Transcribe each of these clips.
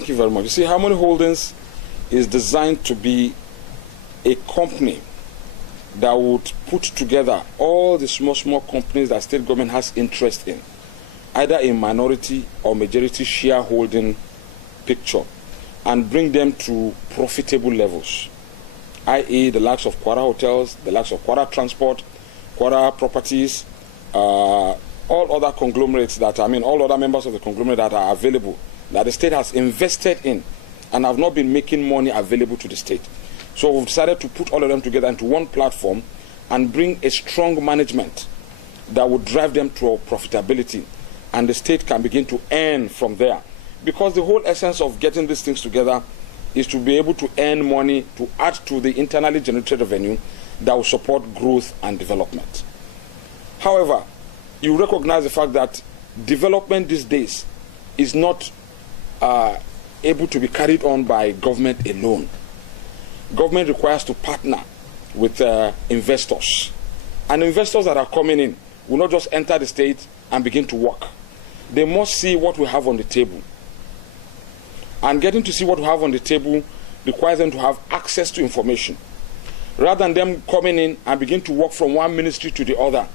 Thank you very much. You see, Harmony Holdings is designed to be a company that would put together all the small companies that state government has interest in, either a minority or majority shareholding picture, and bring them to profitable levels, i.e. the likes of Quara Hotels, the likes of Quara Transport, Quara Properties, all other conglomerates all other members of the conglomerate that are available, that the state has invested in and have not been making money available to the state. So we've decided to put all of them together into one platform and bring a strong management that would drive them to profitability, and the state can begin to earn from there. Because the whole essence of getting these things together is to be able to earn money to add to the internally generated revenue that will support growth and development. However, you recognize the fact that development these days is not able to be carried on by government alone. Government requires to partner with investors. And investors that are coming in will not just enter the state and begin to work. They must see what we have on the table. And getting to see what we have on the table requires them to have access to information. Rather than them coming in and begin to work from one ministry to the other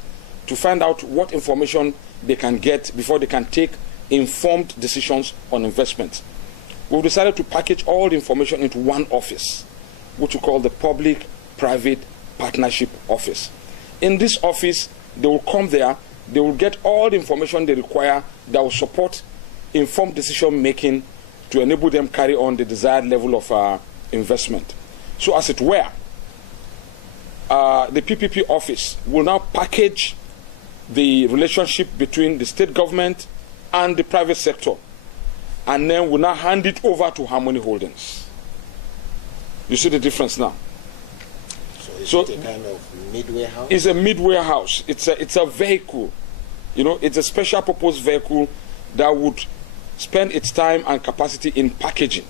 to find out what information they can get before they can take informed decisions on investments. We've decided to package all the information into one office, which we call the Public-Private Partnership Office. In this office, they will come there, they will get all the information they require that will support informed decision making to enable them carry on the desired level of investment. So as it were, the PPP office will now package the relationship between the state government and the private sector, and then will now hand it over to Harmony Holdings. You see the difference now? So it's a kind of midway house? It's a midway house. It's a vehicle. It's a special purpose vehicle that would spend its time and capacity in packaging.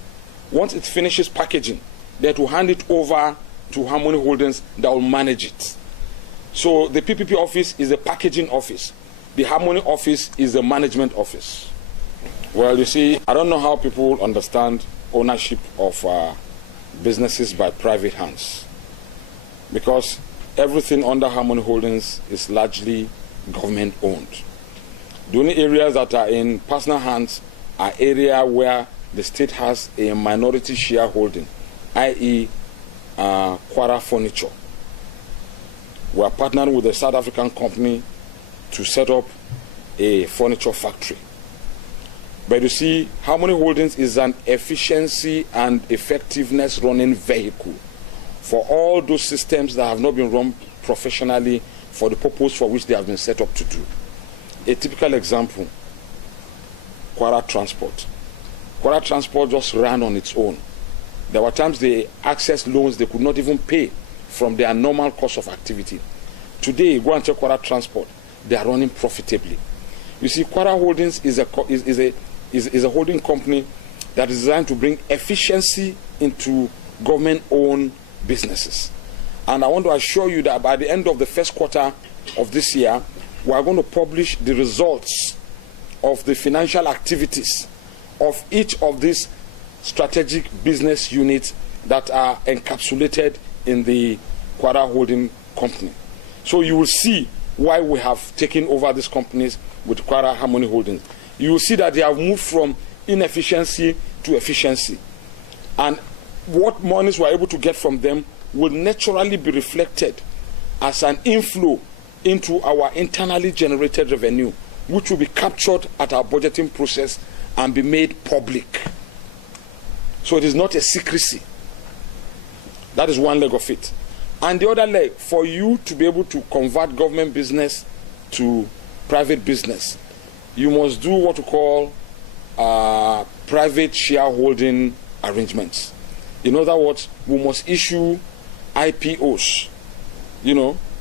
Once it finishes packaging, they will hand it over to Harmony Holdings that will manage it. So the PPP office is a packaging office. The Harmony office is the management office. Well, you see, I don't know how people understand ownership of businesses by private hands, because everything under Harmony Holdings is largely government owned. The only areas that are in personal hands are areas where the state has a minority shareholding, i.e. Quara Furniture. We are partnering with a South African company to set up a furniture factory. But you see, Harmony Holdings is an efficiency and effectiveness running vehicle for all those systems that have not been run professionally for the purpose for which they have been set up to do. A typical example, Quara Transport. Quara Transport just ran on its own. There were times they accessed loans they could not even pay from their normal course of activity. Today, go and check Quara Transport. They are running profitably. You see, Quara Holdings is a holding company that is designed to bring efficiency into government-owned businesses. And I want to assure you that by the end of the first quarter of this year, we are going to publish the results of the financial activities of each of these strategic business units that are encapsulated in the Quara Holding Company. So you will see why we have taken over these companies with Quara Harmony Holdings. You will see that they have moved from inefficiency to efficiency. And what monies we're able to get from them will naturally be reflected as an inflow into our internally generated revenue, which will be captured at our budgeting process and be made public. So it is not a secrecy. That is one leg of it. And the other leg, for you to be able to convert government business to private business, you must do what we call private shareholding arrangements. In other words, we must issue IPOs,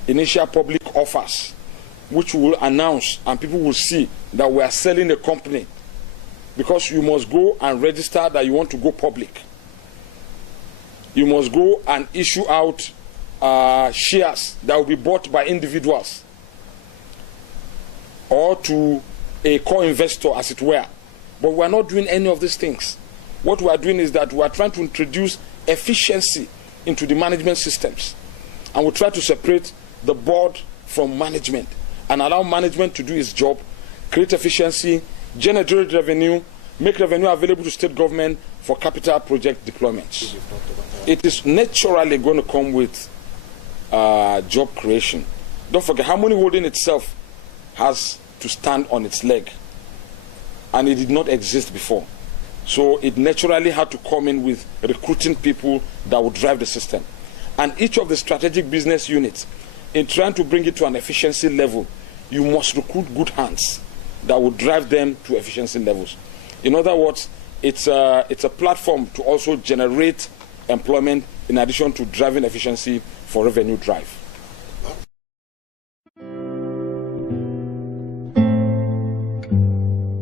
initial public offers, which we will announce and people will see that we are selling a company, because you must go and register that you want to go public. You must go and issue out shares that will be bought by individuals or to a co-investor, as it were. But we are not doing any of these things. what we are doing is that we are trying to introduce efficiency into the management systems. And we try to separate the board from management and allow management to do its job, create efficiency, generate revenue, make revenue available to state government for capital project deployments. It is naturally going to come with job creation. Don't forget, Harmony Holding itself has to stand on its leg, and it did not exist before. So it naturally had to come in with recruiting people that would drive the system. And each of the strategic business units, in trying to bring it to an efficiency level, you must recruit good hands that will drive them to efficiency levels. In other words, it's a platform to also generate employment in addition to driving efficiency for revenue drive.